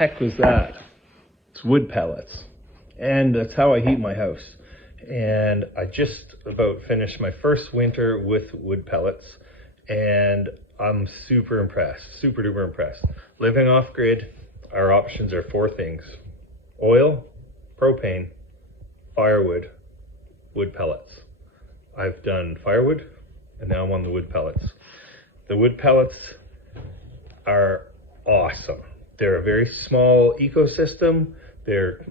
heck was that? It's wood pellets. And that's how I heat my house. And I just about finished my first winter with wood pellets, and I'm super impressed, super duper impressed. Living off grid, our options are 4 things: oil, propane, firewood, wood pellets. I've done firewood, and now I'm on the wood pellets. The wood pellets are awesome. They're a very small ecosystem. Their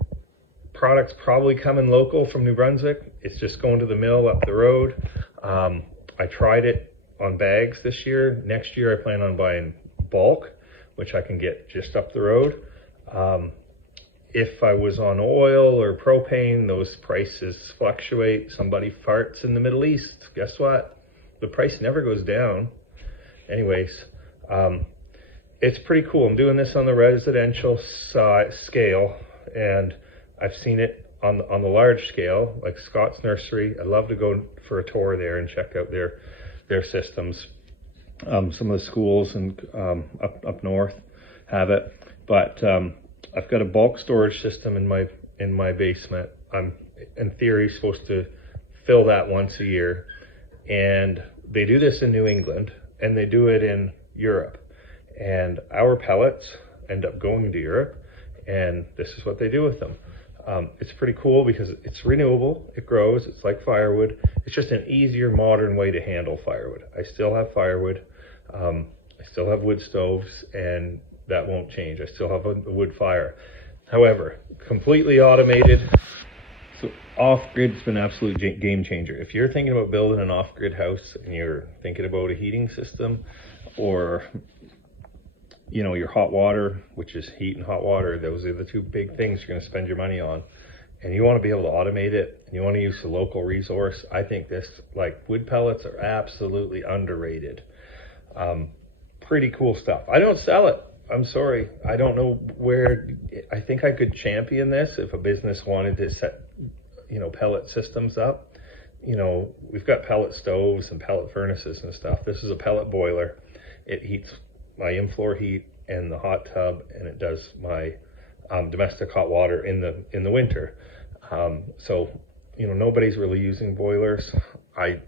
products probably coming local from New Brunswick. It's just going to the mill up the road. I tried it on bags this year. Next year I plan on buying bulk, which I can get just up the road. If I was on oil or propane, those prices fluctuate. Somebody farts in the Middle East. Guess what? The price never goes down. Anyways, it's pretty cool. I'm doing this on the residential scale, and I've seen it on the large scale, like Scott's Nursery. I'd love to go for a tour there and check out their systems. Some of the schools and up north have it, but I've got a bulk storage system in my basement. I'm in theory supposed to fill that once a year, and they do this in New England and they do it in Europe, and our pellets end up going to Europe, and this is what they do with them. It's pretty cool because it's renewable, it grows, it's like firewood. It's just an easier modern way to handle firewood. I still have firewood, I still have wood stoves, and that won't change. I still have a wood fire. However, completely automated. So off-grid's been an absolute game changer. If you're thinking about building an off-grid house and you're thinking about a heating system, or your hot water, which is heat and hot water, those are the 2 big things you're going to spend your money on, and you want to be able to automate it, and you want to use a local resource, I think wood pellets are absolutely underrated. Pretty cool stuff. I don't sell it. I'm sorry. I don't know where. I think I could champion this if a business wanted to set, pellet systems up. We've got pellet stoves and pellet furnaces and stuff. This is a pellet boiler. It heats my in-floor heat and the hot tub, and it does my domestic hot water in the winter. So nobody's really using boilers. I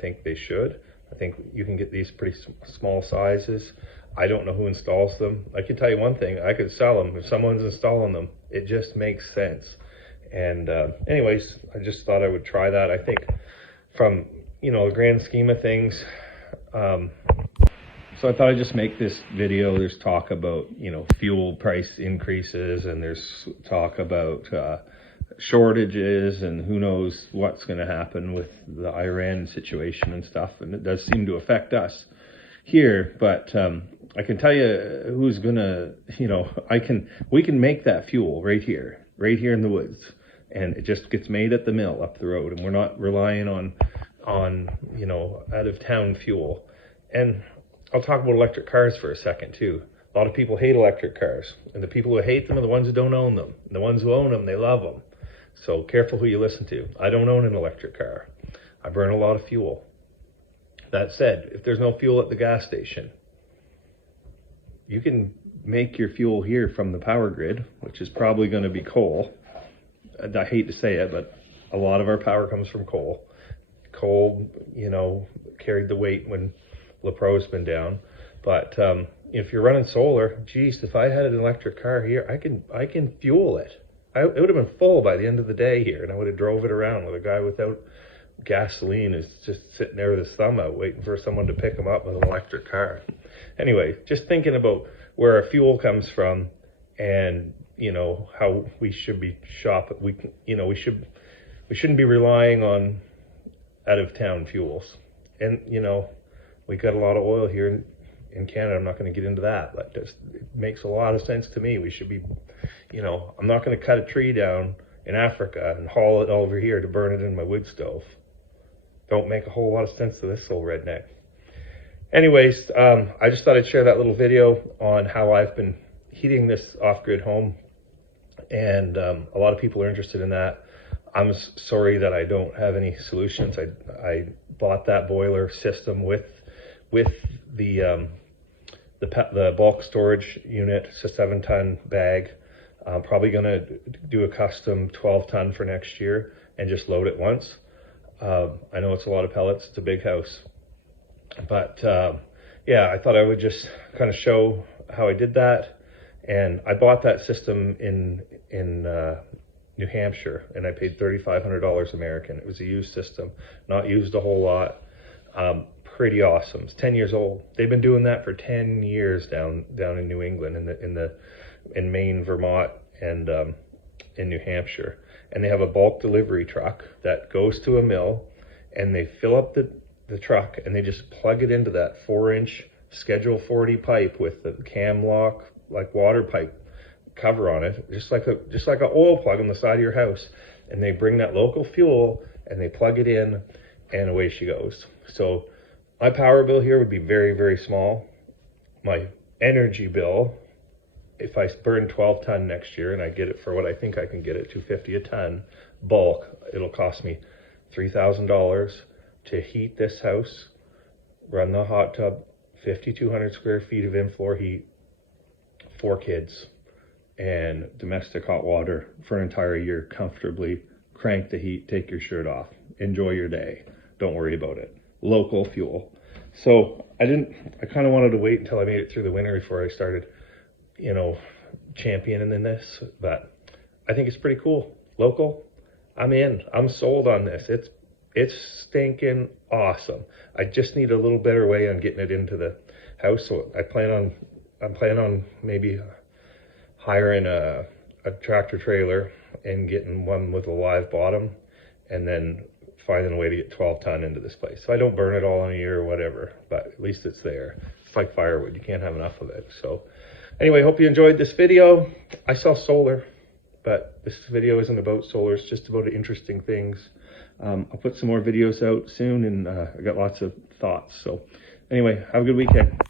think they should. I think you can get these pretty small sizes. I don't know who installs them. I can tell you one thing: I could sell them if someone's installing them. It just makes sense. And anyways, I just thought I would try that. I think from the grand scheme of things. So I thought I'd just make this video. There's talk about, fuel price increases, and there's talk about shortages, and who knows what's going to happen with the Iran situation and stuff. And it does seem to affect us here, but I can tell you who's going to, we can make that fuel right here in the woods. And it just gets made at the mill up the road, and we're not relying on out of town fuel. And I'll talk about electric cars for a second too. A lot of people hate electric cars, and the people who hate them are the ones who don't own them. And the ones who own them, they love them. So careful who you listen to. I don't own an electric car. I burn a lot of fuel. That said, if there's no fuel at the gas station, you can make your fuel here from the power grid, which is probably going to be coal. I hate to say it, but a lot of our power comes from coal. Coal, carried the weight when LaPro's been down. But if you're running solar, geez, if I had an electric car here, I can fuel it. It would have been full by the end of the day here, and I would have drove it around with a guy without gasoline who's just sitting there with his thumb out waiting for someone to pick him up with an electric car. Anyway, just thinking about where our fuel comes from, and how we should be shopping. We shouldn't be relying on out of town fuels. And we got a lot of oil here in Canada. I'm not going to get into that, but it makes a lot of sense to me. We should be, I'm not going to cut a tree down in Africa and haul it over here to burn it in my wood stove. Don't make a whole lot of sense to this old redneck. Anyways, I just thought I'd share that little video on how I've been heating this off-grid home, and a lot of people are interested in that. I'm sorry that I don't have any solutions. I bought that boiler system with the the bulk storage unit. It's a 7-ton bag. I'm probably going to do a custom 12-ton for next year and just load it once. I know it's a lot of pellets. It's a big house. But yeah, I thought I would just kind of show how I did that. And I bought that system in New Hampshire, and I paid $3,500 American. It was a used system, not used a whole lot. Pretty awesome. It's 10 years old. They've been doing that for 10 years down in New England, in Maine, Vermont, and in New Hampshire. And they have a bulk delivery truck that goes to a mill, and they fill up the truck, and they just plug it into that 4-inch Schedule 40 pipe with the cam lock, like water pipe cover on it, just like a oil plug on the side of your house. And they bring that local fuel and they plug it in, and away she goes. So my power bill here would be very, very small. My energy bill, if I burn 12-ton next year and I get it for what I think I can get it, $250 a ton bulk, it'll cost me $3,000 to heat this house, run the hot tub, 5,200 square feet of in-floor heat, 4 kids, and domestic hot water for an entire year comfortably. Crank the heat, take your shirt off, enjoy your day. Don't worry about it. Local fuel. So I kind of wanted to wait until I made it through the winter before I started, championing in this, but I think it's pretty cool. Local, I'm in. I'm sold on this. It's stinking awesome. I just need a little better way on getting it into the house. So I'm planning on maybe hiring a tractor trailer and getting one with a live bottom, and then finding a way to get 12-ton into this place. So I don't burn it all in a year or whatever, but at least it's there. It's like firewood. You can't have enough of it. So anyway, hope you enjoyed this video. I sell solar, but this video isn't about solar. It's just about interesting things. I'll put some more videos out soon, and I got lots of thoughts. So anyway, have a good weekend.